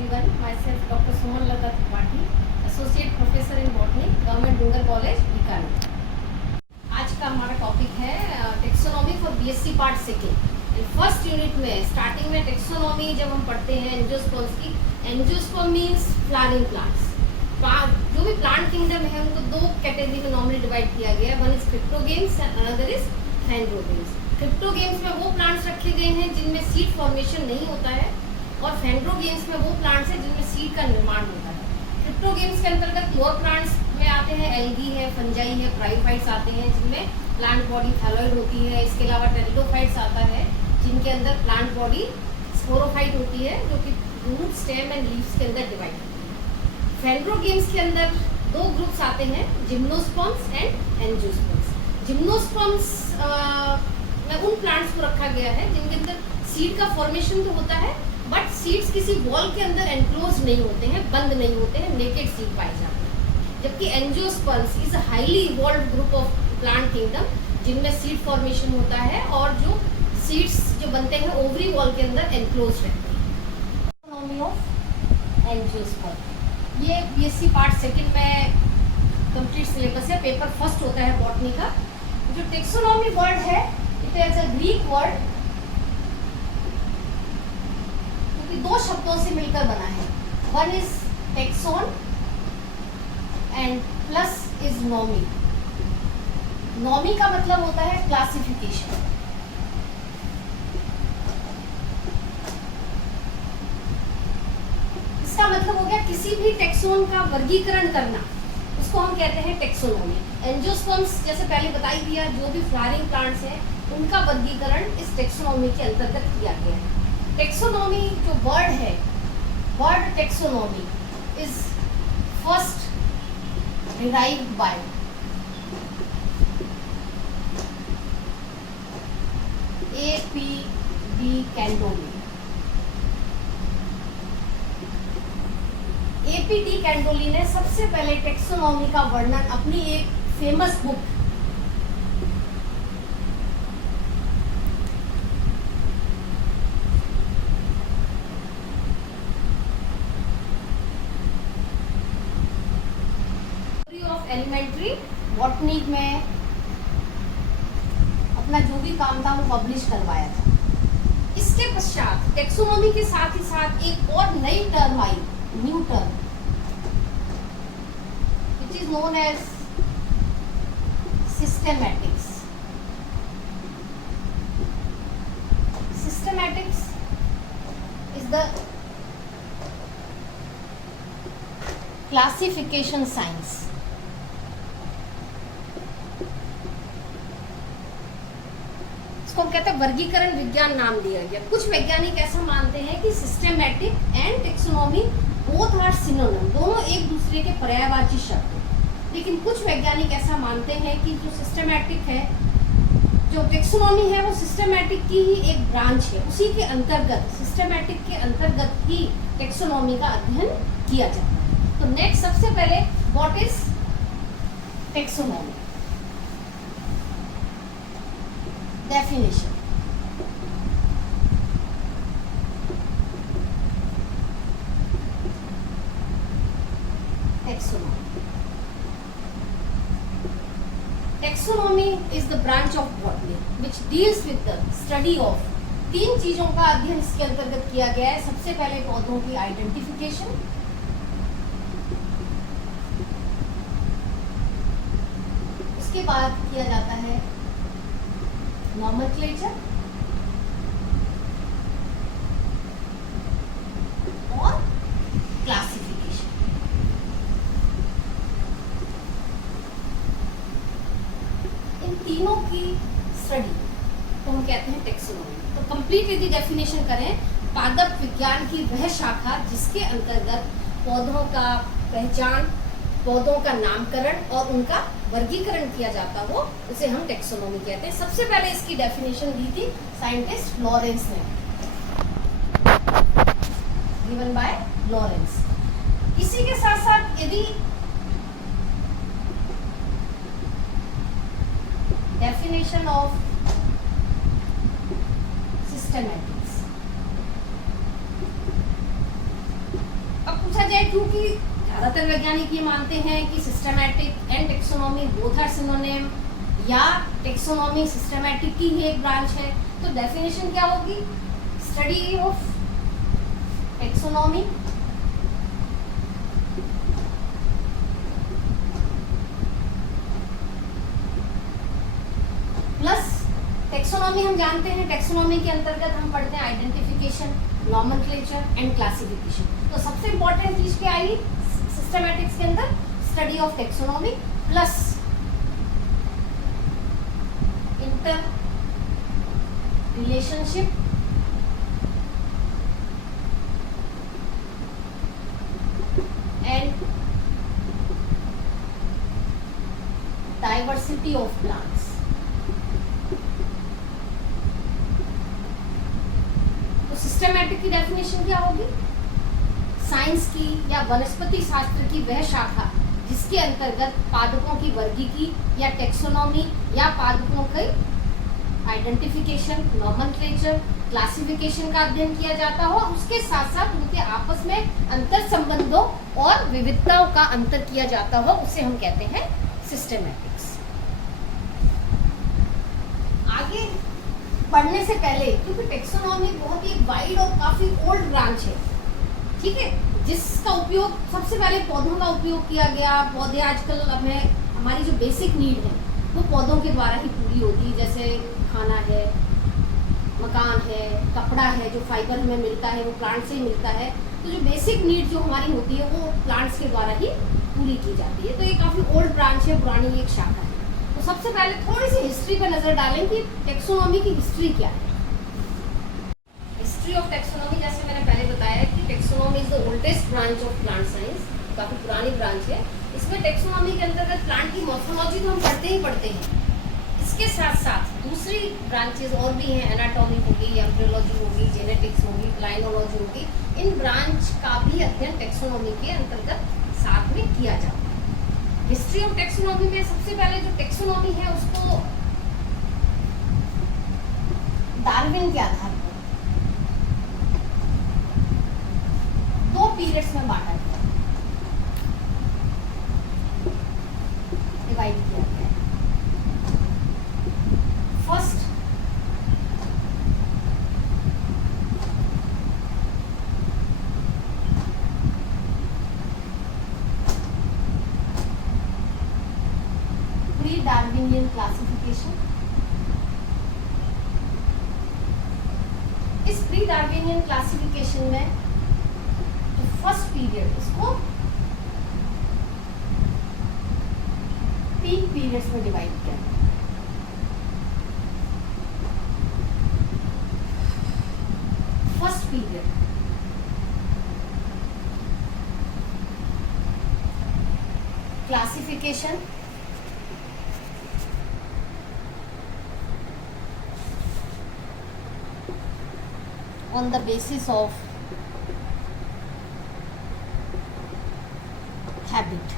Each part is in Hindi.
everyone. Myself Dr. Suman Lata Tripathi, Associate Professor in Botany, Government Dungar College, Bikaner. आज का हमारा टॉपिक है taxonomy for BSc part second. First unit में स्टार्टिंग में टेक्सोनॉमी जब हम पढ़ते हैं एंजियोस्पर्म्स की, एंजियोस्पर्म मीन्स फ्लावरिंग प्लांट्स. जो भी प्लांट किंगडम है उनको दो कैटेगरी में नॉर्मली डिवाइड किया गया है. One is cryptogams and another is phanerogams. Cryptogams में वो प्लांट्स रखे गए हैं जिनमें सीड फॉर्मेशन नहीं होता है, और फेंड्रोगेम्स में वो प्लांट्स हैं जिनमें सीड का निर्माण होता है. क्रिप्टोगेम्स के अंतर्गत लोअर प्लांट्स में आते हैं एल्गी है, फंजाई है, ब्रायोफाइट्स आते हैं जिनमें प्लांट बॉडी थैलॉइड होती है. इसके अलावा टेरिडोफाइट्स आता है जिनके अंदर प्लांट बॉडी स्पोरोफाइट होती है जो कि रूट, स्टेम एंड लीव्स के अंदर डिवाइड होती है. फेंड्रोगेम्स के अंदर दो ग्रुप्स आते हैं, जिम्नोस्पर्म्स एंड एंजियोस्पर्म्स. जिम्नोस्पर्म्स में उन प्लांट्स को रखा गया है जिनके अंदर सीड का फॉर्मेशन तो होता है बट सीड्स किसी वॉल के अंदर एनक्लोज नहीं होते हैं, बंद नहीं होते हैं, नेकेड सीड पाए जाते हैं. जबकि angiosperms is a highly evolved group of plant kingdom जिनमें सीड फॉर्मेशन होता है और जो सीड्स जो बनते हैं ओवरी वॉल के अंदर एनक्लोज रहते हैं. टेक्सोनॉमी ऑफ एंजियोस्पर्म ये बीएससी पार्ट सेकंड में कंप्लीट सिलेबस है. पेपर फर्स्ट होता है बॉटनी का. जो टेक्सोनॉमी वर्ड है it is a Greek word दो शब्दों से मिलकर बना है. One is taxon and plus is nomy. Nomy का मतलब होता है क्लासिफिकेशन. इसका मतलब हो गया किसी भी टेक्सोन का वर्गीकरण करना, उसको हम कहते हैं टेक्सोनॉमी. एंजियोस्पर्म्स जैसे पहले बता ही दिया, जो भी फ्लावरिंग प्लांट्स हैं उनका वर्गीकरण इस टेक्सोनॉमी के अंतर्गत किया गया है. टेक्सोनॉमी जो वर्ड है, word taxonomy is first derived bye A.P.D. कैंडोली. A.P.D. कैंडोली ने सबसे पहले टेक्सोनॉमी का वर्णन अपनी एक फेमस बुक एलिमेंट्री बॉटनी में अपना जो भी काम था वो पब्लिश करवाया था. इसके पश्चात टेक्सोनॉमी के साथ ही साथ एक और नई टर्म आई, new term, which is known as systematics. Systematics is the classification science. इसको हम कहते हैं वर्गीकरण विज्ञान नाम दिया गया. कुछ वैज्ञानिक ऐसा मानते हैं कि systematic and taxonomy both are synonym, दोनों एक दूसरे के पर्यायवाची शब्द. लेकिन कुछ वैज्ञानिक ऐसा मानते हैं कि जो सिस्टेमैटिक है, जो टेक्सोनॉमी है वो सिस्टेमैटिक की ही एक ब्रांच है. उसी के अंतर्गत, सिस्टेमैटिक के अंतर्गत ही टेक्सोनॉमी का अध्ययन किया जाता है. तो नेक्स्ट सबसे पहले what is taxonomy. Definition. Taxonomy. Taxonomy is the branch of botany which deals with the study of. तीन चीजों का अध्ययन इसके अंतर्गत किया गया है. सबसे पहले पौधों की आइडेंटिफिकेशन, उसके बाद किया जाता है नॉमेनक्लेचर और क्लासिफिकेशन. इन तीनों की स्टडी तो हम कहते हैं टेक्सोनॉमी. तो कंप्लीट यदि डेफिनेशन करें, पादप विज्ञान की वह शाखा जिसके अंतर्गत पौधों का पहचान, पौधों का नामकरण और उनका वर्गीकरण किया जाता हो, उसे हम टेक्सोनॉमी कहते हैं. सबसे पहले इसकी डेफिनेशन दी थी साइंटिस्ट लॉरेंस ने, गिवन बाय लॉरेंस. इसी के साथ साथ यदि डेफिनेशन ऑफ सिस्टेमैटिक्स क्योंकि ज़्यादातर वैज्ञानिक ये मानते हैं कि systematic and taxonomy both are synonym, या टेक्सोनॉमी सिस्टमैटिक की ही एक ब्रांच है, तो डेफिनेशन क्या होगी? Study of taxonomy plus taxonomy. हम जानते हैं टेक्सोनॉमी के अंतर्गत हम पढ़ते हैं आइडेंटिफिकेशन, नॉमेनक्लेचर एंड क्लासिफिकेशन। तो सबसे इंपॉर्टेंट चीज क्या आई सिस्टमैटिक्स के अंदर? Study of taxonomy plus inter relationship and diversity of plants. तो सिस्टमैटिक की डेफिनेशन क्या होगी? साइंस की या वनस्पति शास्त्र की वह शाखा जिसके अंतर्गत पादपों की वर्गीकी या टेक्सोनॉमी या पादपों की आइडेंटिफिकेशन, नॉमेनक्लेचर, क्लासिफिकेशन का अध्ययन किया जाता हो, उसके साथ साथ उनके आपस में अंतर संबंधों और विविधताओं का अंतर किया जाता हो, उसे हम कहते हैं सिस्टमैटिक्स। आगे पढ़ने से पहले, क्योंकि टेक्सोनॉमी बहुत ही वाइड और काफी ओल्ड ब्रांच है, ठीक है, जिसका उपयोग सबसे पहले पौधों का उपयोग किया गया। पौधे आजकल हमें हमारी जो बेसिक नीड है वो पौधों के द्वारा ही पूरी होती है, जैसे खाना है, मकान है, कपड़ा है, जो फाइबर हमें मिलता है वो प्लांट से ही मिलता है। तो जो बेसिक नीड जो हमारी होती है वो प्लांट्स के द्वारा ही पूरी की जाती है। तो ये काफ़ी ओल्ड ब्रांच है, पुरानी एक शाखा है। तो सबसे पहले थोड़ी सी हिस्ट्री पर नजर डालें कि टेक्सोनॉमी की हिस्ट्री क्या है। हिस्ट्री ऑफ टेक्सोनॉमी, जैसे मैंने पहले बताया कि taxonomy is the oldest branch of plant science, काफ़ी पुरानी ब्रांच है। इसमें टेक्सोनॉमी के अंतर्गत प्लांट की मॉर्फोलॉजी तो हम पढ़ते ही पढ़ते हैं, इसके साथ साथ दूसरी ब्रांचेस और भी हैं, एनाटॉमी होगी, एम्ब्रियोलॉजी होगी, जेनेटिक्स होगी, लाइनोलॉजी होगी। इन ब्रांच का भी अध्ययन टेक्सोनॉमी के अंतर्गत साथ में किया जाता है। हिस्ट्री ऑफ टेक्सोनॉमी में सबसे पहले जो टेक्सोनॉमी है उसको डार्विन के आधार पर दो पीरियड्स में बांटा गया, डिवाइड किया गया। First pre Darwinian classification. इस प्री डार्विनियन क्लासिफिकेशन में जो फर्स्ट पीरियड, इसको 3 पीरियड्स में डिवाइड किया। First period classification, on the basis of habit.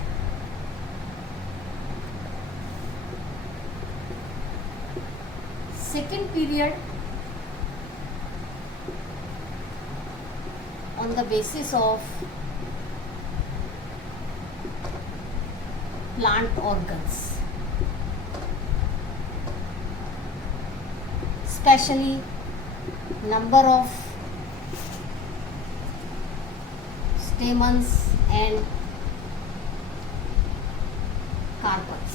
Second period on the basis of plant organs, especially number of stamens and carpels.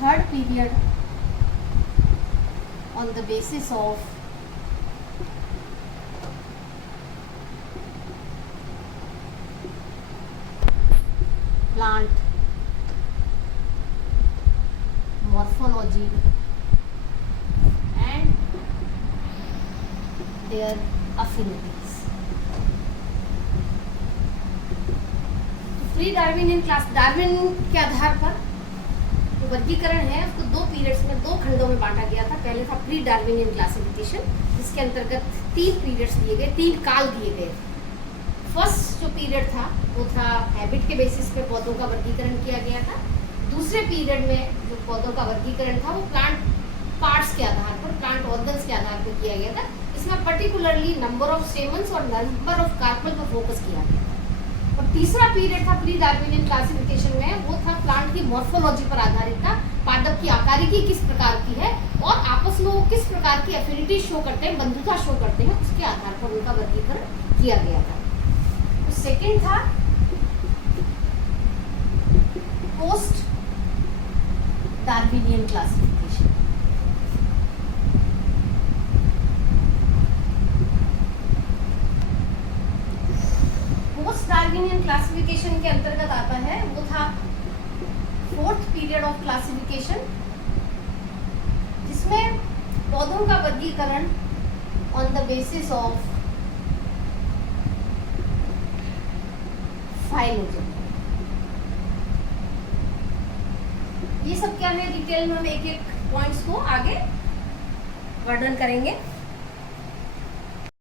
Third period on the basis of plant morphology and their affinities. Pre Darwinian class, Darwin के आधार पर जो वर्गीकरण है उसको 2 पीरियड्स में 2 खंडों में बांटा गया था। पहले था प्री डार्विनियन क्लासिफिकेशन, जिसके अंतर्गत 3 पीरियड्स दिए गए, 3 काल दिए गए। फर्स्ट जो पीरियड था वो था हैबिट के बेसिस पे पौधों का वर्गीकरण किया गया था। दूसरे पीरियड में जो पौधों का वर्गीकरण था वो प्लांट पार्ट्स के आधार पर, प्लांट ऑर्गन्स के आधार पर किया गया था। इसमें पर्टिकुलरली नंबर ऑफ स्टेमन्स और नंबर ऑफ कार्पल पर फोकस किया गया था। और तीसरा पीरियड था प्री डार्विनियन क्लासिफिकेशन में, वो था प्लांट की मॉर्फोलॉजी पर आधारित था। पादप की आकारिकी किस प्रकार की है और आपस में वो किस प्रकार की एफिनिटी शो करते हैं, बंधुता शो करते हैं, उसके आधार पर उनका वर्गीकरण किया गया था। तो सेकेंड था post Darwinian classification. Post Darwinian classification के अंतर्गत आता है, वो था फोर्थ पीरियड ऑफ क्लासिफिकेशन, जिसमें पौधों का वर्गीकरण on the basis of phylogeny. ये सब क्या है, डिटेल में हम एक एक पॉइंट्स को आगे वर्णन करेंगे।